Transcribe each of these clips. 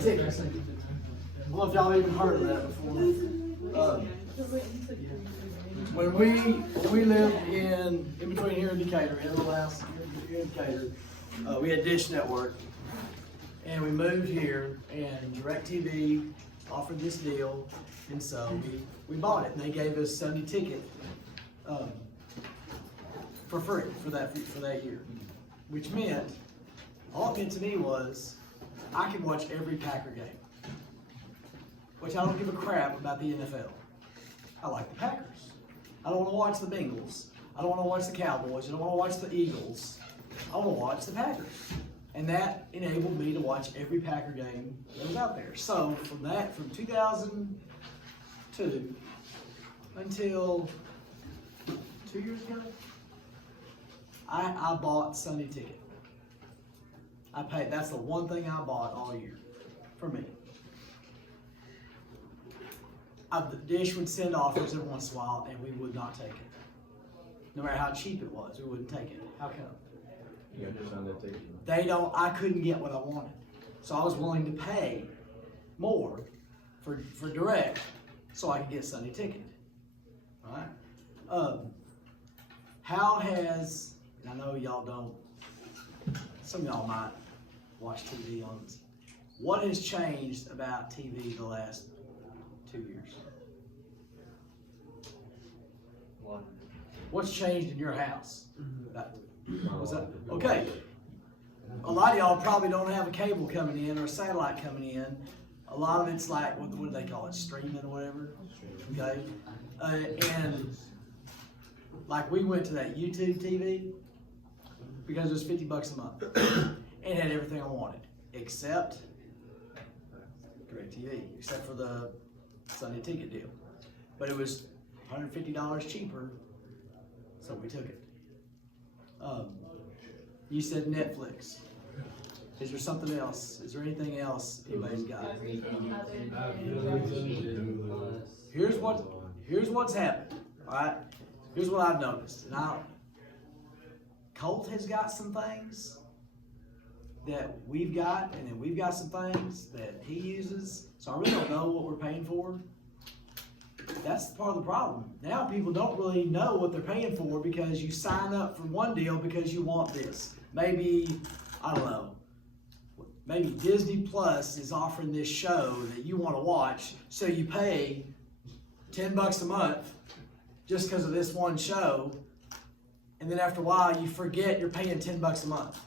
Sunday tickets. I don't know if y'all even heard of that before. When we lived in between here and Decatur, in a little house here in Decatur, we had Dish Network, and we moved here, and DirecTV offered this deal, and so we bought it, and they gave us Sunday ticket for free for that year, which meant all it meant to me was I could watch every Packer game, which I don't give a crap about the NFL. I like the Packers. I don't want to watch the Bengals. I don't want to watch the Cowboys. I don't want to watch the Eagles. I want to watch the Packers. And that enabled me to watch every Packer game that was out there. So from 2002 until 2 years ago, I bought Sunday ticket. I paid. That's the one thing I bought all year for me. The Dish would send offers every once in a while, and we would not take it. No matter how cheap it was, we wouldn't take it. How come? You got your Sunday ticket. I couldn't get what I wanted. So I was willing to pay more for direct so I could get Sunday ticket. All right? How has, and I know y'all don't, some of y'all might watch TV on this. What has changed about TV the last 2 years? What's changed in your house? What's that? Okay. A lot of y'all probably don't have a cable coming in or a satellite coming in. A lot of it's like, what do they call it? Streaming or whatever. Okay. And like we went to that YouTube TV because it was $50 a month. And it had everything I wanted except DirecTV, except for the Sunday ticket deal. But it was $150 cheaper, so we took it. You said Netflix. Is there something else? Is there anything else anybody's got? Here's what's happened. All right. Here's what I've noticed. And Colt has got some things that we've got, and then we've got some things that he uses. So I really don't know what we're paying for. That's part of the problem. Now people don't really know what they're paying for because you sign up for one deal because you want this. Maybe, I don't know, maybe Disney Plus is offering this show that you want to watch, so you pay $10 a month just because of this one show, and then after a while you forget you're paying $10 a month.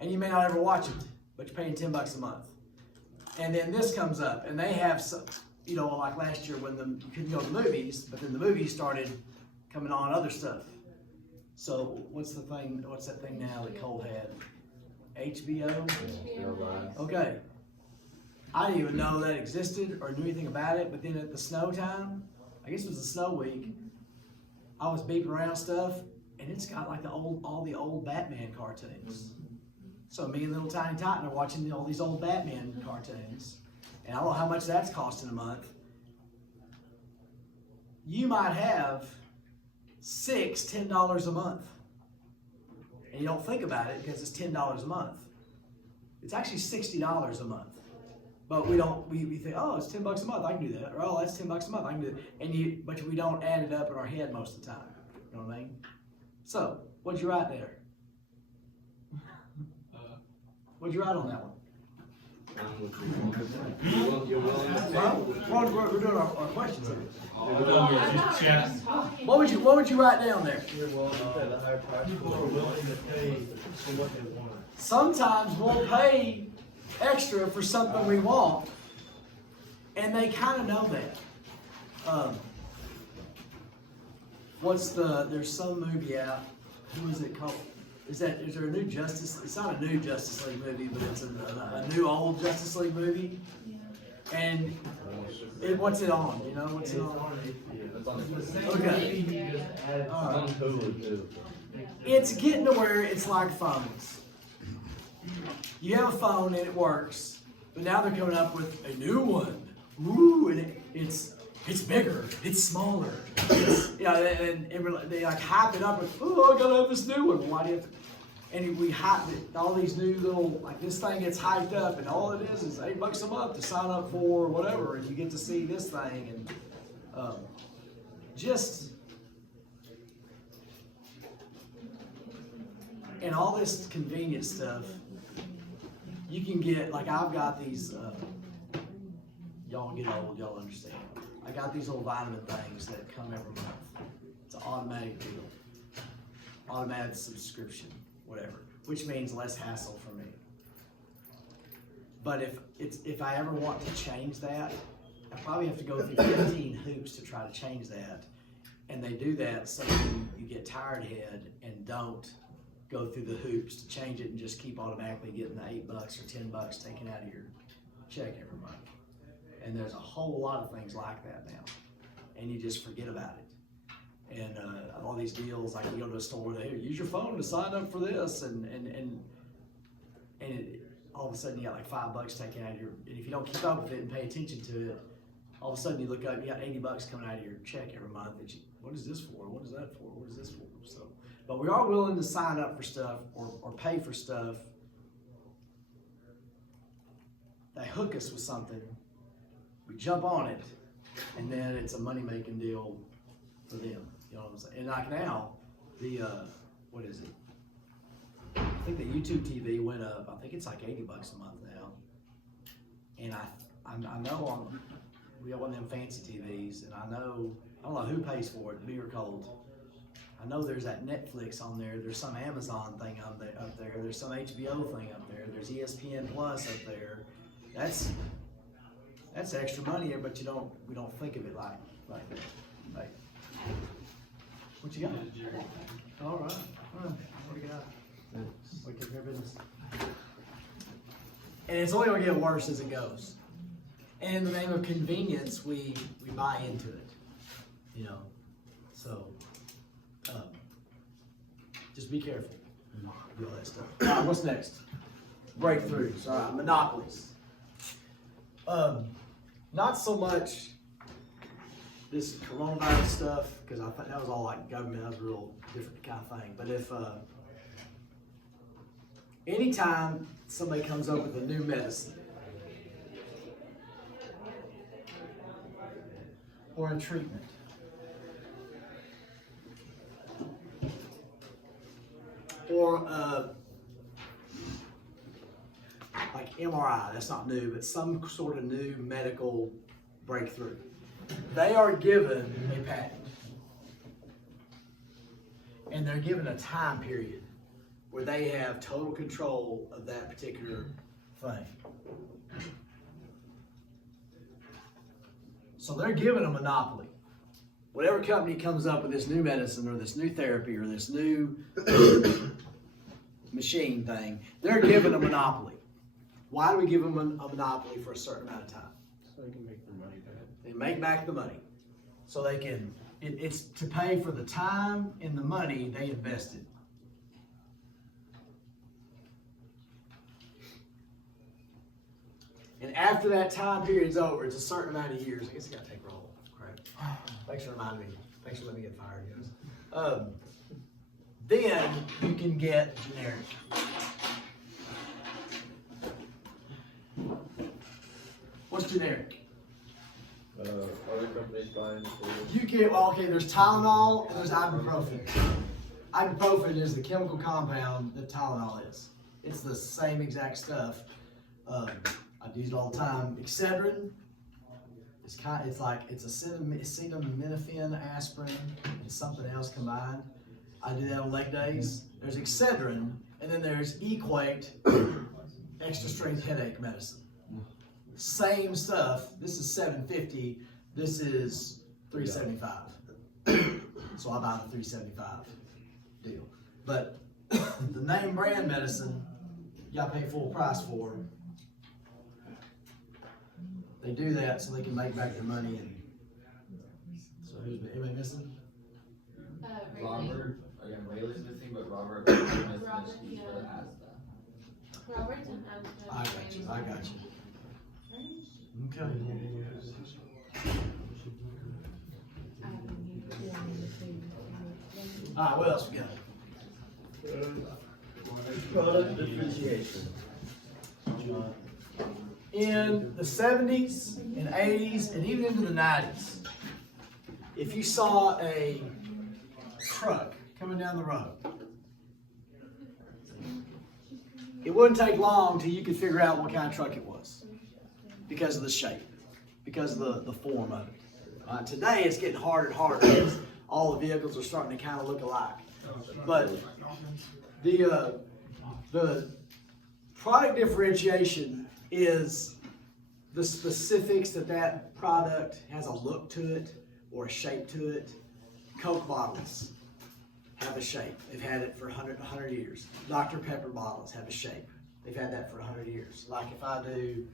And you may not ever watch it, but you're paying $10 a month. And then this comes up, and they have some, you know, like last year when you couldn't go to the movies, but then the movies started coming on other stuff. So what's that thing now that Cole had? HBO? Okay. I didn't even know that existed or knew anything about it, but then at the snow time, I guess it was the snow week, I was beeping around stuff, and it's got like all the old Batman cartoons. So me and little Tiny Titan are watching all these old Batman cartoons. And I don't know how much that's costing a month. You might have $10 a month. And you don't think about it because it's $10 a month. It's actually $60 a month. But we think, oh, it's $10 a month, I can do that. Or, oh, that's $10 a month, I can do that. But we don't add it up in our head most of the time. You know what I mean? So, what'd you write there? What'd you write on that one? We're doing our questions here. What would you write down there? Sometimes we'll pay extra for something we want, and they kind of know that. There's some movie out. Who is it called? Is there a new Justice? It's not a new Justice League movie, but it's a new old Justice League movie. And what's it on? You know, what's it on? Okay. All right. It's getting to where it's like phones. You have a phone and it works, but now they're coming up with a new one. Ooh, and it's bigger, it's smaller. It's, and they like hype it up with, oh, I gotta have this new one. Why do you have to? And we hype it, all these new little, like this thing gets hyped up and all it is $8 a month to sign up for whatever, and you get to see this thing and, and all this convenient stuff, you can get, like I've got these, y'all get old, y'all understand. I got these little vitamin things that come every month. It's an automatic deal. Automatic subscription, whatever, which means less hassle for me. But if I ever want to change that, I probably have to go through 15 hoops to try to change that. And they do that so you get tired head and don't go through the hoops to change it and just keep automatically getting the $8 or $10 taken out of your check every month. And there's a whole lot of things like that now, and you just forget about it. And all these deals, like you go to a store, they use your phone to sign up for this, and all of a sudden you got like $5 taken out of your. And if you don't keep up with it and pay attention to it, all of a sudden you look up, you got $80 coming out of your check every month. That you, what is this for? What is that for? What is this for? So, but we are willing to sign up for stuff or pay for stuff. They hook us with something. We jump on it, and then it's a money-making deal for them. You know what I'm saying? And like now, the what is it? I think the YouTube TV went up. I think it's like $80 a month now. And I know we got one of them fancy TVs, and I don't know who pays for it, big or cold. I know there's that Netflix on there. There's some Amazon thing up there. There's some HBO thing up there. There's ESPN Plus up there. That's extra money here, but we don't think of it like that. Like, what you got? All right. What do you got? We take care of business. And it's only gonna get worse as it goes. And in the name of convenience, we buy into it. You know, so just be careful. Do all that stuff. All right, what's next? Breakthroughs. All right, monopolies. Not so much this coronavirus stuff, because I thought that was all like government, that was a real different kind of thing. But if anytime somebody comes up with a new medicine or a treatment, or like MRI, that's not new, but some sort of new medical breakthrough, they are given a patent. And they're given a time period where they have total control of that particular thing. So they're given a monopoly. Whatever company comes up with this new medicine or this new therapy or this new machine thing, they're given a monopoly. Why do we give them a monopoly for a certain amount of time? So they can make their money back. They make back the money. So they can, it's to pay for the time and the money they invested. And after that time period's over, it's a certain amount of years. I guess I gotta take roll. Crap. Thanks for reminding me. Thanks for letting me get fired, guys. Then you can get generic. What's generic? Other companies buying for You get, well, okay, there's Tylenol and there's ibuprofen. Ibuprofen is the chemical compound that Tylenol is. It's the same exact stuff. I use it all the time. Excedrin, it's acetaminophen, aspirin, and something else combined. I do that on leg days. There's Excedrin, and then there's Equate, extra strength headache medicine. Same stuff. This is $7.50. This is $3.75. So I buy the $3.75 deal. But the name brand medicine, you gotta pay full price for. They do that so they can make back their money. And so who's anybody missing? Robert, again, Rayleigh's missing, but Robert has missed yeah. for the Asda. Robert and Asda. I got you. Okay. All right, what else we got? Product differentiation. In the 70s and 80s and even into the 90s, if you saw a truck coming down the road, it wouldn't take long till you could figure out what kind of truck it was because of the shape, because of the form of it. Today it's getting harder and harder because all the vehicles are starting to kind of look alike. But the product differentiation is the specifics that product has a look to it or a shape to it. Coke bottles have a shape. They've had it for 100 years. Dr. Pepper bottles have a shape. They've had that for 100 years. Like if I do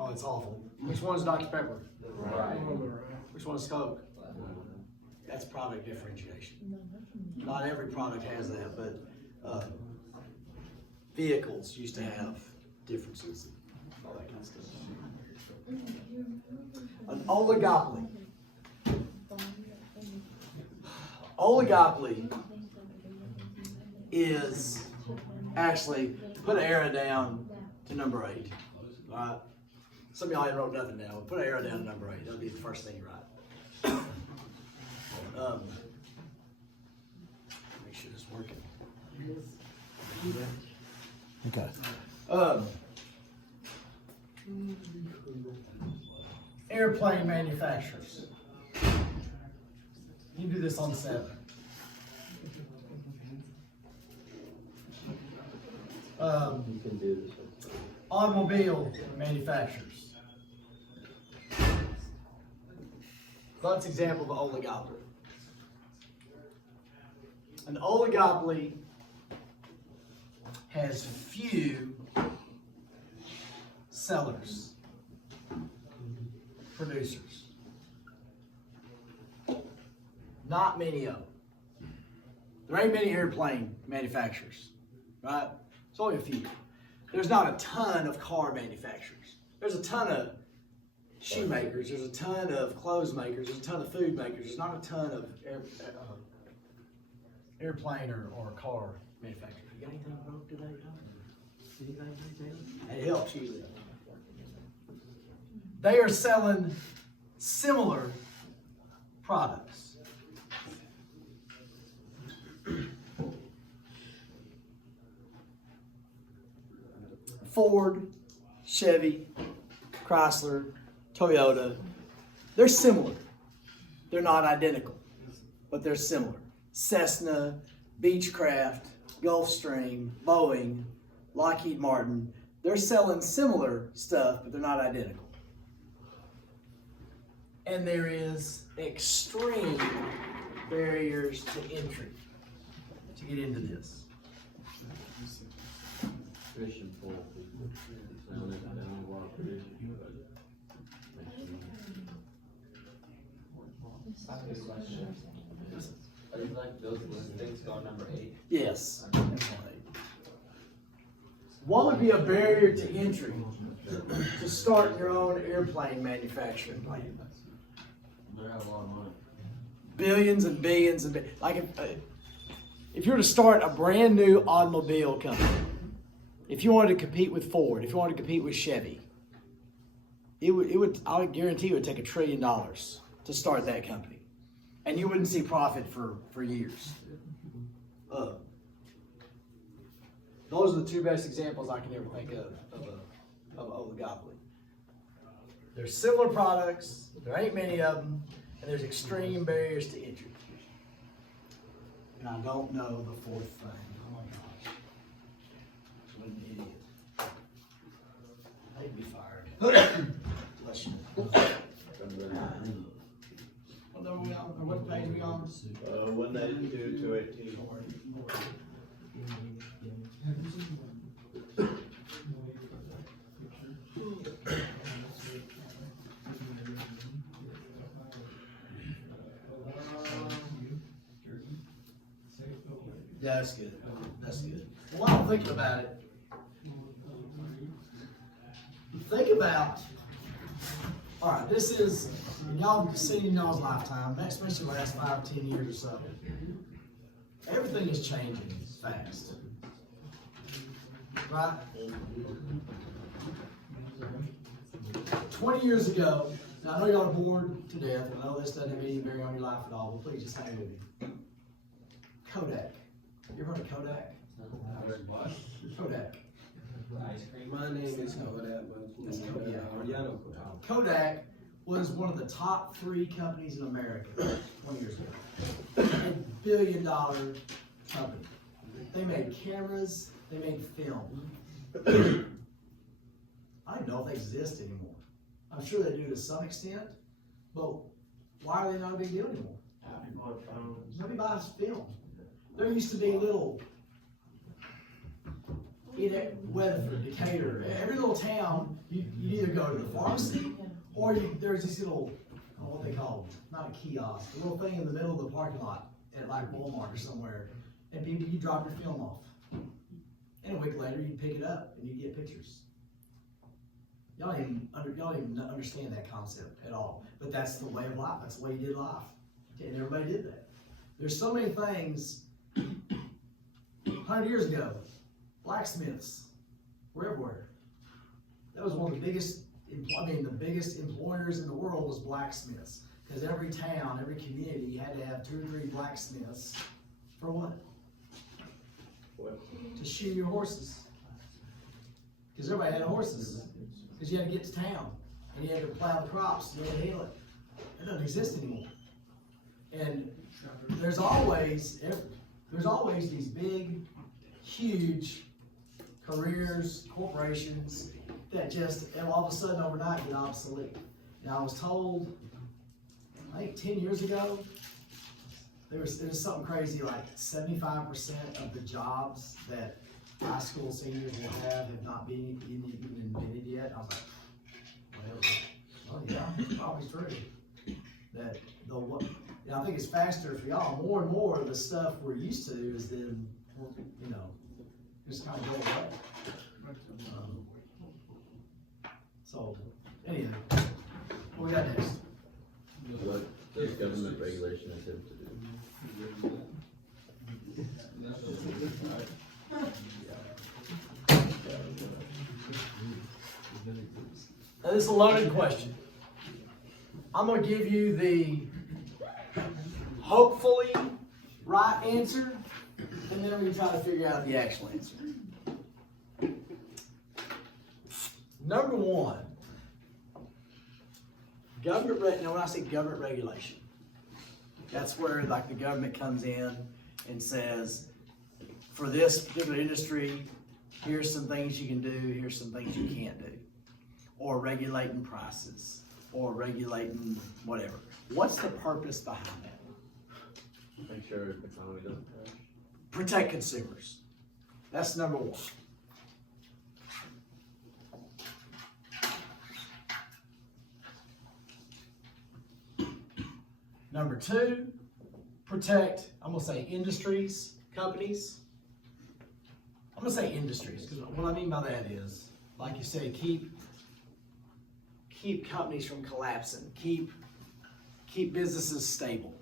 oh, it's awful. Which one's Dr. Pepper? Which one's Coke? That's product differentiation. Not every product has that, but vehicles used to have differences, all that kind of stuff. An oligopoly. Oligopoly is actually, put an arrow down to number 8. All right? Some of y'all wrote nothing down. We'll put an arrow down to number 8. That'll be the first thing you write. Make sure it's working. Okay. Airplane manufacturers. You can do this on 7. You can do this. Automobile manufacturers. So that's an example of an oligopoly. An oligopoly has few sellers, producers. Not many of them. There ain't many airplane manufacturers, right? It's only a few. There's not a ton of car manufacturers. There's a ton of shoemakers. There's a ton of clothes makers. There's a ton of food makers. There's not a ton of airplane or car manufacturers. You got anything broke today, Tom? It helps usually. They are selling similar products. Ford, Chevy, Chrysler, Toyota, they're similar. They're not identical, but they're similar. Cessna, Beechcraft, Gulfstream, Boeing, Lockheed Martin, they're selling similar stuff, but they're not identical. And there is extreme barriers to entry to get into this. Fish and poultry. Are these like those listings go on number 8? Yes. What would be a barrier to entry to start your own airplane manufacturing plant? They have a lot of money. Billions and billions and like if you were to start a brand new automobile company, if you wanted to compete with Ford, if you wanted to compete with Chevy, it would I would guarantee it would take $1 trillion to start that company, and you wouldn't see profit for years. Those are the 2 best examples I can ever think of an oligopoly. There's similar products, there ain't many of them, and there's extreme barriers to entry. And I don't know the 4th thing. Oh my gosh. What an idiot. I'd be fired. Bless you. What number are we on? Or what page are we on? 192 to 18. That's good. That's good. Well, while I'm thinking about it, think about, all right, this is, y'all seen in y'all's lifetime, especially the last 5, 10 years or so. Everything is changing fast. Right? 20 years ago, now I know y'all are bored to death, and I know this doesn't mean very on your life at all, but please just hang with me. Kodak. You ever heard of Kodak? Kodak. Ice cream. My name is Kodak, but That's Kodak. y'all know Kodak. Kodak was one of the top 3 companies in America 20 years ago. $1 billion company. They made cameras, they made film. I don't know if they exist anymore. I'm sure they do to some extent, but why are they not a big deal anymore? Nobody buys film. There used to be little, Weatherford, Decatur, every little town, you either go to the pharmacy or there's this little, I don't know what they call them, not a kiosk, a little thing in the middle of the parking lot at like Walmart or somewhere, and you drop your film off. And a week later, you'd pick it up and you'd get pictures. Y'all don't even understand that concept at all. But that's the way of life. That's the way you did life. And everybody did that. There's so many things. 100 years ago, blacksmiths were everywhere. That was one of the biggest, the biggest employers in the world was blacksmiths. Because every town, every community had to have 2 or 3 blacksmiths. For what? To shoe your horses. Because everybody had horses. Because you had to get to town. And you had to plow the crops. And you had to hail it. It doesn't exist anymore. And there's always these big, huge careers, corporations that just all of a sudden overnight get obsolete. Now I was told, I think 10 years ago, there was something crazy like 75% of the jobs that high school seniors will have not been even invented yet. I was like, well yeah, probably true. That I think it's faster for y'all. More and more of the stuff we're used to is then, just kind of go away. So, anyway, what we got next? What does government regulation attempt to do? Now, this is a loaded question. I'm going to give you the hopefully right answer, and then I'm going to try to figure out the actual answer. Number 1, now when I say government regulation, that's where like the government comes in and says, for this particular industry, here's some things you can do, here's some things you can't do. Or regulating prices, or regulating whatever. What's the purpose behind that? Make sure the economy doesn't crash. Protect consumers. That's number 1. Number 2, protect, I'm going to say industries, companies. I'm going to say industries, because what I mean by that is, like you say, keep companies from collapsing, keep businesses stable.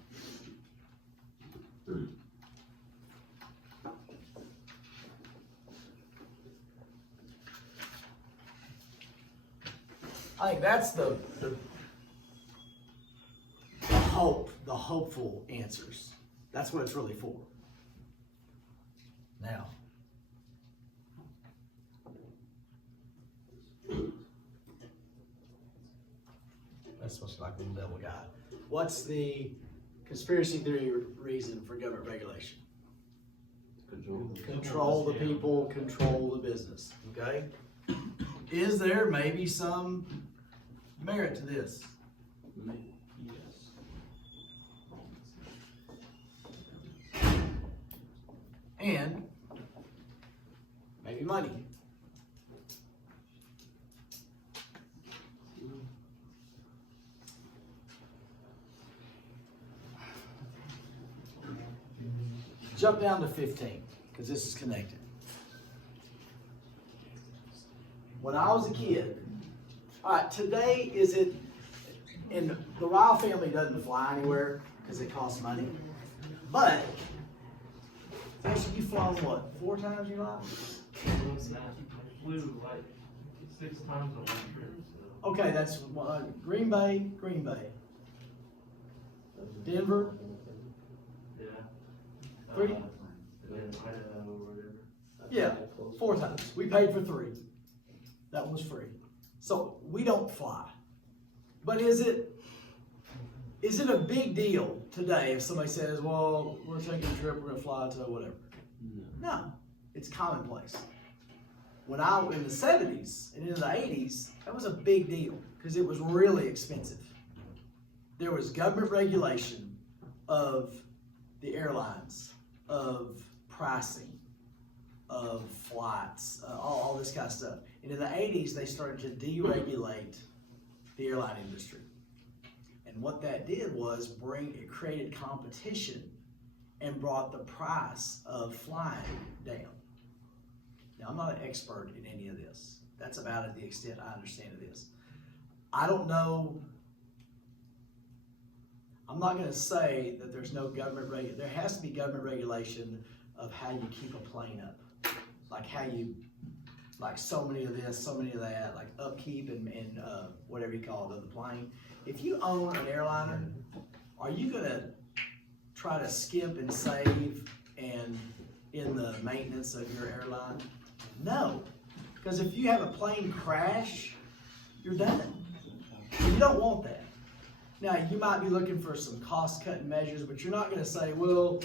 I think that's the hopeful answers. That's what it's really for. Now, that's supposed to be like a little devil guy. What's the conspiracy theory reason for government regulation? Control the people, control the business. Okay? Is there maybe some merit to this? And maybe money. Jump down to 15, because this is connected. When I was a kid, all right, today and the Ryle family doesn't fly anywhere because it costs money. But, actually, you've flown what, 4 times in your life? Flew like 6 times on one trip. So. Okay, that's Green Bay, Denver, Yeah. 3. And Idaho or whatever. Yeah, 4 times. We paid for 3. That was free. So we don't fly. But is it a big deal today if somebody says, well, we're taking a trip, we're gonna fly to whatever? No, it's commonplace. When in the 70s and into the 80s, that was a big deal because it was really expensive. There was government regulation of the airlines, of pricing, of flights, all this kind of stuff. And in the 80s, they started to deregulate the airline industry. And what that did was it created competition and brought the price of flying down. Now, I'm not an expert in any of this. That's about the extent I understand of this. I don't know. I'm not going to say that there's no government regulation. There has to be government regulation of how you keep a plane up. Like like so many of this, so many of that, like upkeep and whatever you call it of the plane. If you own an airliner, are you going to try to skimp and save and in the maintenance of your airline? No, because if you have a plane crash, you're done. You don't want that. Now, you might be looking for some cost-cutting measures, but you're not going to say, well,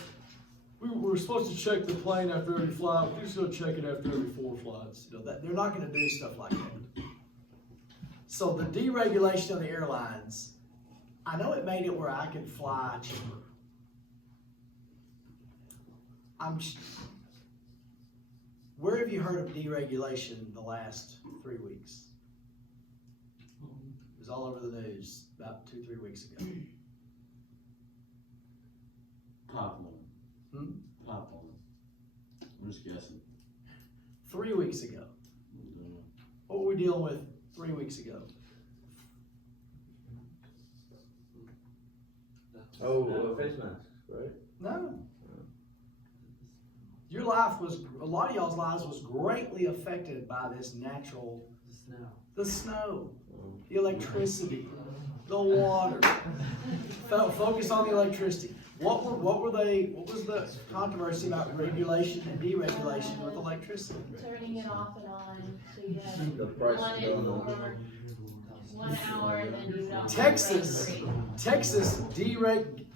we're supposed to check the plane after every flight. We're just going to check it after every 4 flights. You know, they're not going to do stuff like that. So the deregulation of the airlines, I know it made it where I could fly cheaper. Where have you heard of deregulation the last 3 weeks? It was all over the news about 2-3 weeks ago. Top one. Hmm? Top one. I'm just guessing. 3 weeks ago. What were we dealing with 3 weeks ago? Oh, face masks, right? No. Your life a lot of y'all's lives was greatly affected by this natural, the snow, the electricity, the water. Focus on the electricity. What was the controversy about regulation and deregulation with electricity? Turning it off and on, so you The have price run is it going for up. 1 hour and then you don't. Texas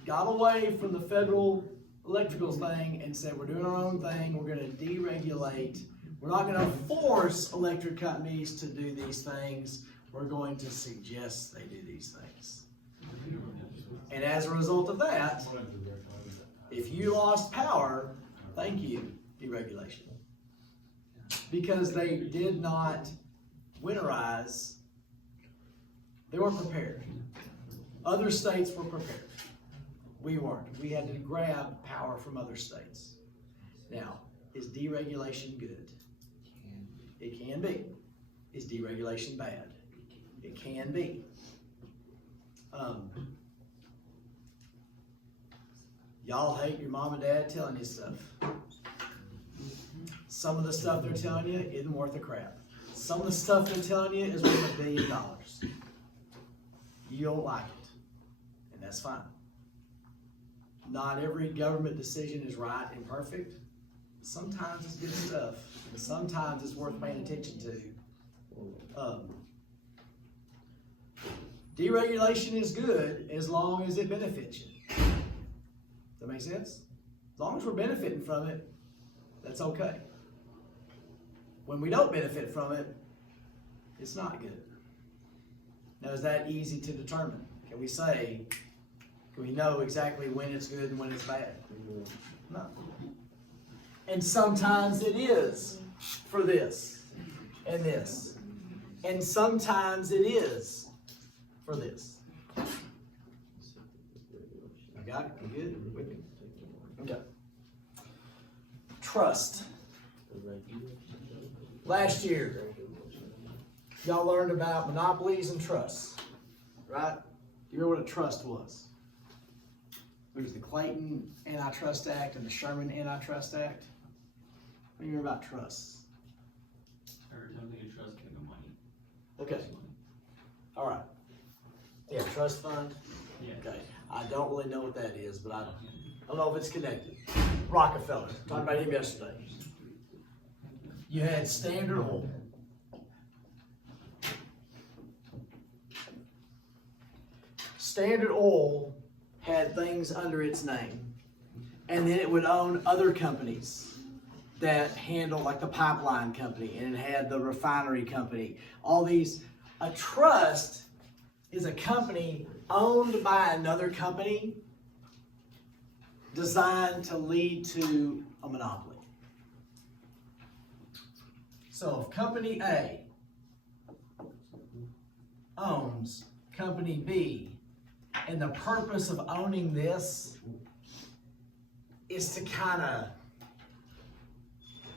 got away from the federal electricals thing and said, we're doing our own thing, we're gonna deregulate. We're not gonna force electric companies to do these things. We're going to suggest they do these things. And as a result of that, if you lost power, thank you, deregulation. Because they did not winterize, they weren't prepared. Other states were prepared. We weren't. We had to grab power from other states. Now, is deregulation good? It can be. Is deregulation bad? It can be. Y'all hate your mom and dad telling you stuff. Some of the stuff they're telling you isn't worth a crap. Some of the stuff they're telling you is worth $1 billion. You don't like it, and that's fine. Not every government decision is right and perfect. Sometimes it's good stuff, and sometimes it's worth paying attention to. Deregulation is good as long as it benefits you. Does that make sense? As long as we're benefiting from it, that's okay. When we don't benefit from it, it's not good. Now, is that easy to determine? Can we know exactly when it's good and when it's bad? No. And sometimes it is for this and this. And sometimes it is for this. I got it? You good? With me? Okay. trust. Last year, y'all learned about monopolies and trusts, right? You remember what a trust was? There's the Clayton Antitrust Act and the Sherman Antitrust Act. What do you remember about trusts? Every time they get trust, they get money. Okay, all right. Yeah, trust fund. Yeah. Okay, I don't really know what that is, but I don't know if it's connected. Rockefeller, talked about him yesterday. You had Standard Oil. Standard Oil had things under its name, and then it would own other companies that handle, like the pipeline company, and it had the refinery company. All these, a trust is a company owned by another company designed to lead to a monopoly. So if Company A owns Company B, and the purpose of owning this is to kind of,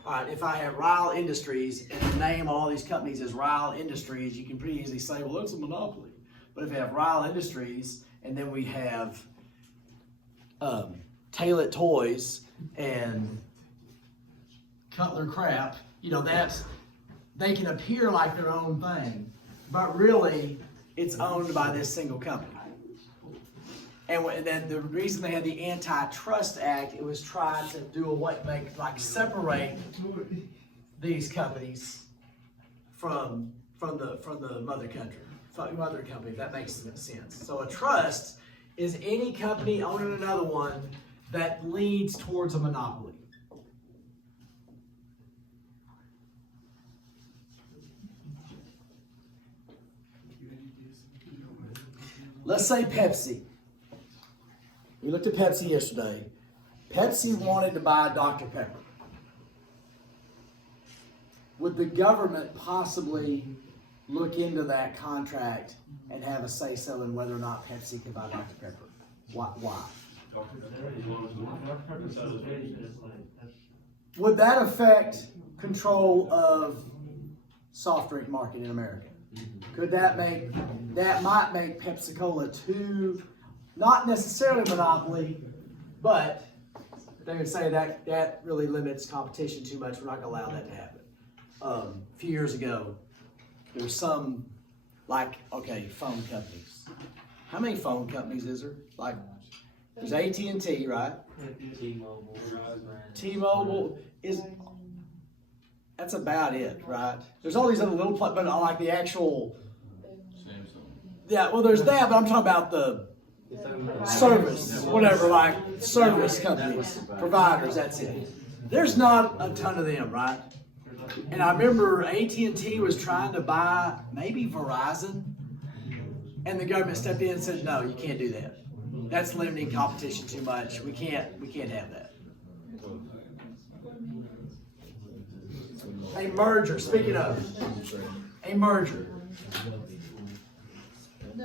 all right, if I have Ryle Industries and the name of all these companies is Ryle Industries, you can pretty easily say, well, that's a monopoly. But if we have Ryle Industries and then we have Taylor Toys and Cutler Crap, you know, they can appear like their own thing, but really it's owned by this single company. And then the reason they had the Antitrust Act, it was trying to do separate these companies from the mother company, if that makes sense. So a trust is any company owning another one that leads towards a monopoly. Let's say Pepsi. We looked at Pepsi yesterday. Pepsi wanted to buy Dr. Pepper. Would the government possibly look into that contract and have a say-so in whether or not Pepsi can buy Dr. Pepper? Why? Would that affect control of soft drink market in America? Could that might make Pepsi-Cola too, not necessarily monopoly, but they would say that really limits competition too much. We're not gonna allow that to happen. A few years ago, there was some, phone companies. How many phone companies is there? There's AT&T, right? T-Mobile, T-Mobile that's about it, right? There's all these other little, but like the actual, yeah, well, there's that, but I'm talking about the service, service companies, providers, that's it. There's not a ton of them, right? And I remember AT&T was trying to buy maybe Verizon, and the government stepped in and said, no, you can't do that. That's limiting competition too much. We can't have that. A merger, speaking of, a merger.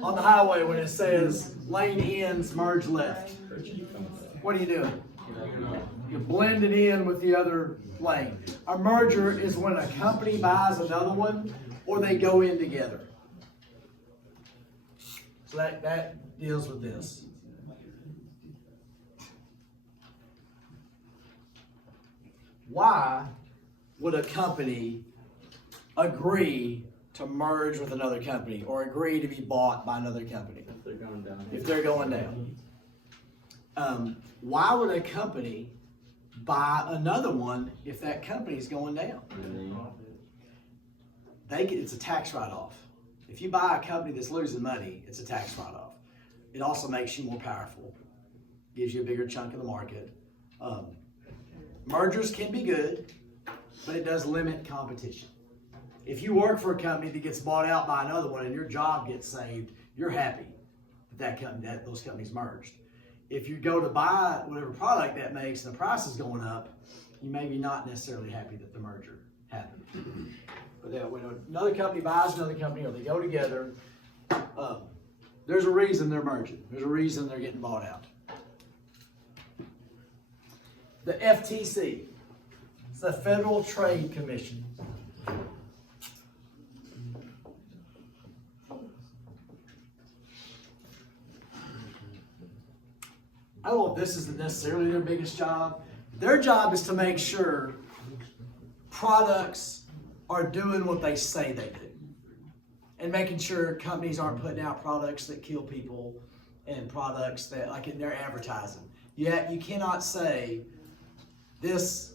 On the highway when it says lane ends, merge left. What are you doing? You're blending in with the other lane. A merger is when a company buys another one or they go in together. So that deals with this. Why would a company agree to merge with another company or agree to be bought by another company? If they're going down. If they're going down. Why would a company buy another one if that company's going down? It's a tax write-off. If you buy a company that's losing money, it's a tax write-off. It also makes you more powerful, gives you a bigger chunk of the market. Mergers can be good, but it does limit competition. If you work for a company that gets bought out by another one and your job gets saved, you're happy that those companies merged. If you go to buy whatever product that makes and the price is going up, you may be not necessarily happy that the merger happened. But when another company buys another company or they go together, there's a reason they're merging. There's a reason they're getting bought out. The FTC. the Federal Trade Commission. I don't know if this isn't necessarily their biggest job. Their job is to make sure products are doing what they say they do. And making sure companies aren't putting out products that kill people and products that, like in their advertising. Yet you cannot say this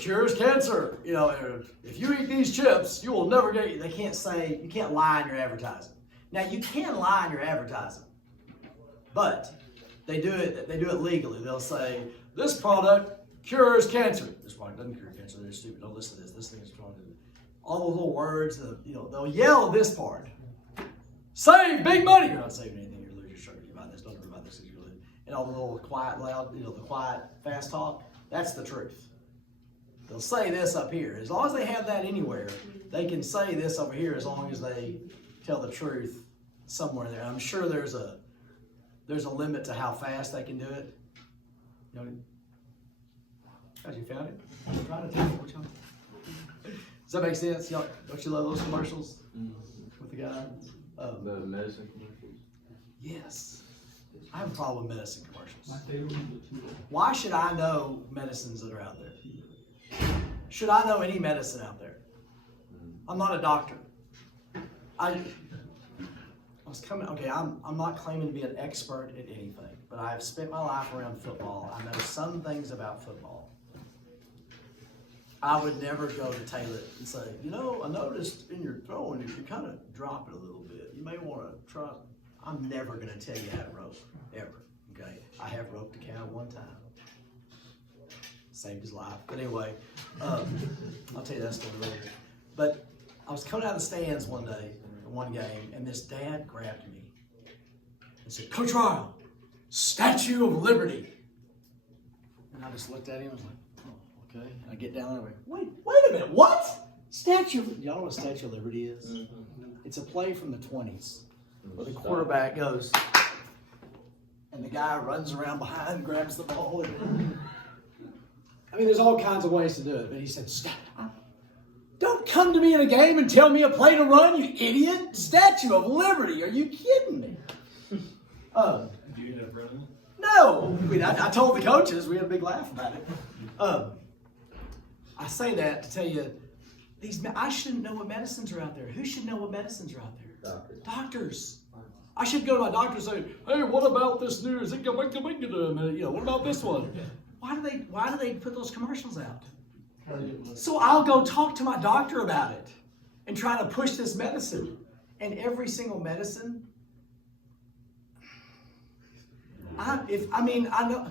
cures cancer. You know, if you eat these chips, you will never get. They can't say, you can't lie in your advertising. Now you can lie in your advertising, but they do it legally. They'll say this product cures cancer. This product doesn't cure cancer. They're stupid. Don't listen to this. This thing is trying to do. All those little words, they'll yell this part. Save big money. You're not saving anything. You're losing your shirt. You buy this. Don't ever buy this. You're good. And all the little quiet, loud, the quiet, fast talk. That's the truth. They'll say this up here. As long as they have that anywhere, they can say this over here. As long as they tell the truth somewhere there. I'm sure there's a limit to how fast they can do it. You know, guys, you found it? I'm trying to tell you which one. Does that make sense? Y'all, don't you love those commercials with the guy? The medicine commercials. Yes. I have a problem with medicine commercials. Why should I know medicines that are out there? Should I know any medicine out there? I'm not a doctor. I'm not claiming to be an expert at anything, but I have spent my life around football. I know some things about football. I would never go to Taylor and say, I noticed in your throwing, if you kind of drop it a little bit, you may want to try. I'm never going to tell you how to rope, ever. Okay? I have roped a cow one time. Saved his life. But anyway, I'll tell you that story later. But I was coming out of the stands one day, in one game, and this dad grabbed me and said, Coach Ryle, Statue of Liberty. And I just looked at him and was like, okay. I get down there and wait a minute, what? Y'all know what Statue of Liberty is? Mm-hmm. It's a play from the 20s where the quarterback goes and the guy runs around behind and grabs the ball. There's all kinds of ways to do it, but he said, don't come to me in a game and tell me a play to run, you idiot. Statue of Liberty, are you kidding me? Do you end up running? No. I told the coaches, we had a big laugh about it. I say that to tell you, I shouldn't know what medicines are out there. Who should know what medicines are out there? Doctors. I should go to my doctor and say, hey, what about this new, what about this one? Why do they put those commercials out? So I'll go talk to my doctor about it and try to push this medicine. And every single medicine, I know.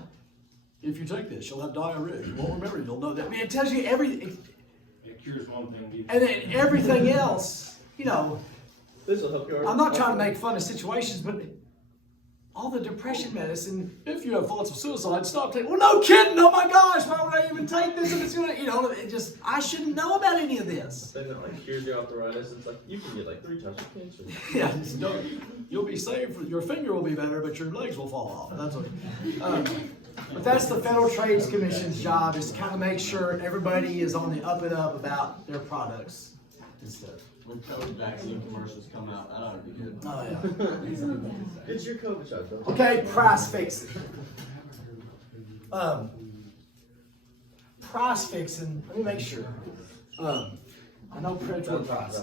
If you take this, you'll have diarrhea. You won't remember. You'll know that. It tells you everything. It cures one thing. And then everything else, This will help you. I'm not trying to make fun of situations, but all the depression medicine, if you have thoughts of suicide, stop taking. Well, no kidding. Oh my gosh, why would I even take this if it's going to, I shouldn't know about any of this. Thing that cures your arthritis, it's like you can get 3 types of cancer. Yeah, you'll be saved. Your finger will be better, but your legs will fall off. That's what. But that's the Federal Trade Commission's job, is to kind of make sure everybody is on the up and up about their products and stuff. When COVID vaccine commercials come out, that ought to be good. Oh yeah. It's your COVID shot, though. Okay, price fixing. Price fixing. Let me make sure. I know predatory price.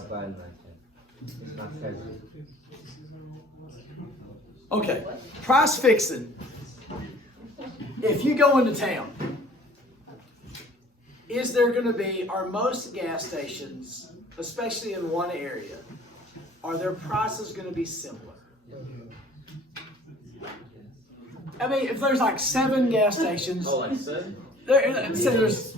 It's not casual. Okay, price fixing. If you go into town, are most gas stations, especially in one area, are their prices going to be similar? If there's like 7 gas stations. Oh, like 7? There's.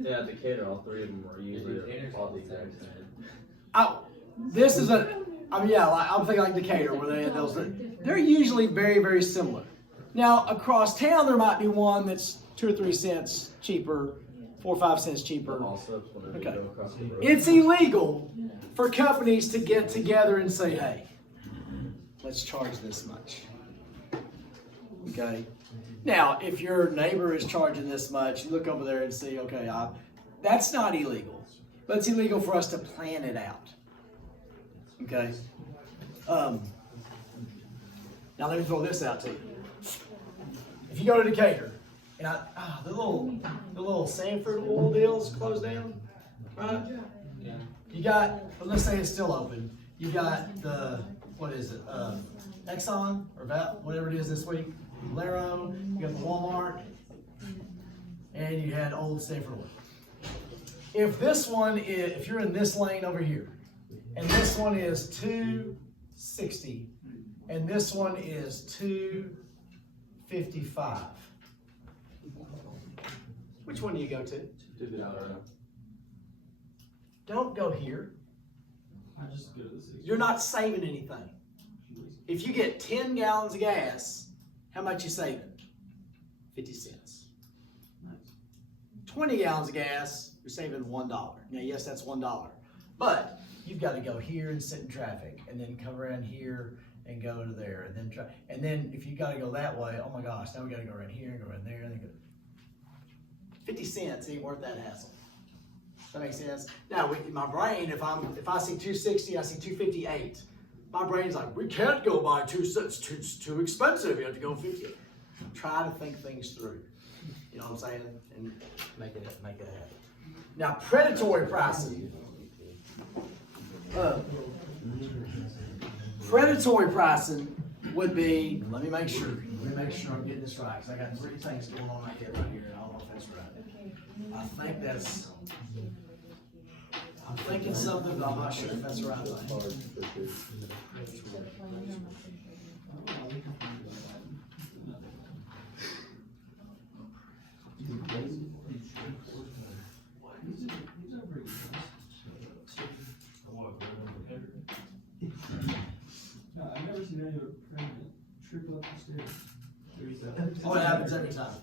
Yeah, Decatur, all 3 of them are usually all the exact same. Oh, this is I'm thinking like Decatur, where they're usually very, very similar. Now, across town, there might be one that's 2 or 3 cents cheaper, 4 or 5 cents cheaper. Also, whenever you go across the road. It's illegal for companies to get together and say, hey, let's charge this much. Okay? Now, if your neighbor is charging this much, you look over there and see, okay, that's not illegal, but it's illegal for us to plan it out. Okay. Now let me throw this out to you. If you go to Decatur, and the little Sanford oil deals closed down, right? Yeah. You got, well, let's say it's still open. You got the, what is it? Exxon or whatever it is this week. Valero. You got the Walmart, and you had old Sanford oil. If this one is, if you're in this lane over here, and this one is 260, and this one is 255. Which one do you go to? Don't go here. I just go to the 60. You're not saving anything. If you get 10 gallons of gas, how much you saving? 50 cents. 20 gallons of gas, you're saving $1. Now, yes, that's $1. But you've got to go here and sit in traffic, and then come around here and go to there, and then try. And then if you got to go that way, oh my gosh, now we got to go around here and go around there, and then go. 50 cents ain't worth that hassle. That makes sense. Now, with my brain, if I see 260, I see 258. My brain's like, we can't go by 2 cents. It's too expensive. You have to go 50. Try to think things through. You know what I'm saying? And make it happen. Now, predatory pricing. Predatory pricing would be. Let me make sure I'm getting this right, because I got 3 things going on in my head right here, and I don't know if that's right. I think that's. I'm thinking something, but I'm not sure if that's the right thing. No, I've never seen anyone pregnant trip up the stairs. Oh, it happens every time.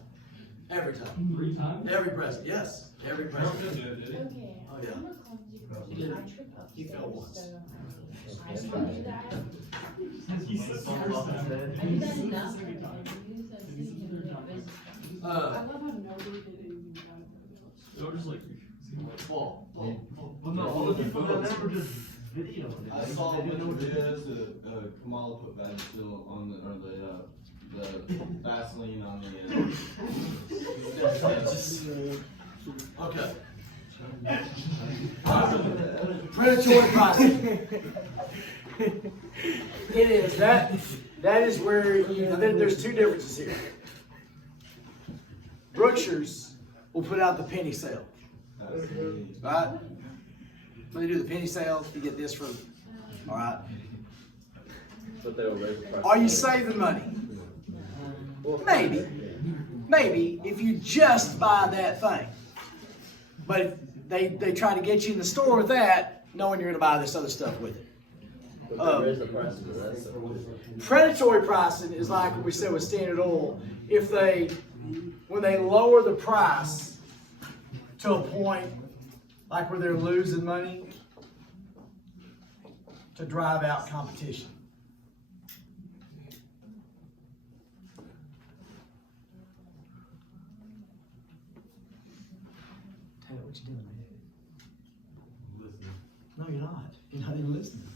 Every time. 3 times? Every president, yes. Every president. Okay. Oh, yeah. I'm not clumsy person. He did. I trip up He fell stairs, once. so I can do that. He said the first time. I've done enough of it. Use that thing in the business. I love how nobody did anything about it. They were just like, Well, well, no, all the people that never just videoed it. I saw They didn't know what to do. videos that Kamala put Vagisil on the Vaseline on the okay. Predatory pricing. It is that is where there's 2 differences here. Brookshire's will put out the penny sale, right? When they do the penny sale, you get this from, all right? But they will raise the price. Are you saving money? Maybe if you just buy that thing. But they try to get you in the store with that, knowing you're going to buy this other stuff with it. But they raise the prices of that stuff. Predatory pricing is like what we said with Standard Oil. When they lower the price to a point like where they're losing money to drive out competition. Taylor, what you doing, man? Listening. No, you're not. You're not even listening.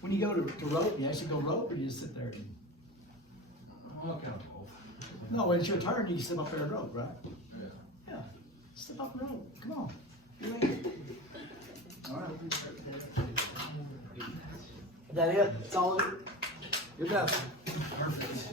When you go to rope, you actually go rope, or you just sit there and. Okay. No, when it's your turn, you step up there and rope, right? Yeah. Step up and rope. Come on. You're ready. All right. Is that it? That's all it is? You're done. Perfect.